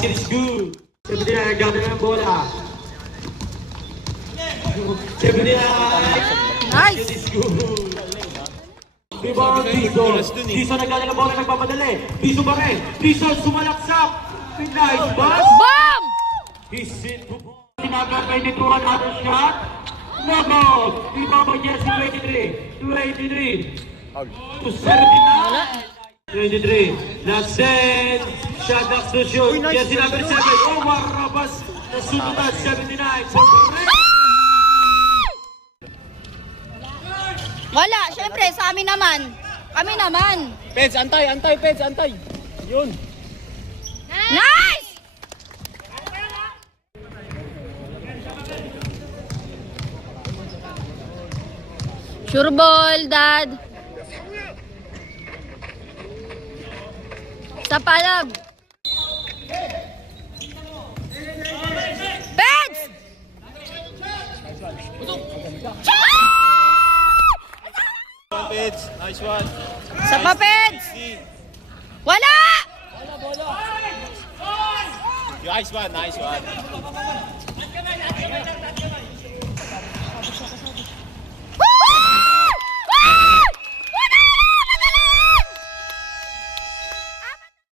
Basket is good. 79, nagdadala ng bola. 79. Nice! Basket is good. Rebound, Dizon. Dizon nagdadala ng bola, nagpapadali. Dizon pa rin. Dizon sumalaksak. Nice pass. Bam! He's hit to ball. Tinagad kay Nituan, another shot. Knockout. Ibaba jersey 23. To 79. 23. Last set. Shot next to shoot. Jersey number 7. Omar Rabas. Nasunod 79. Wala, syempre sa amin naman. Kami naman. Peds, antay, Peds, antay. Yun. Nice! Sure ball, Dad. Sa palab. Peds! Peds, nice one. Sa pa, Peds! Wala! Nice one.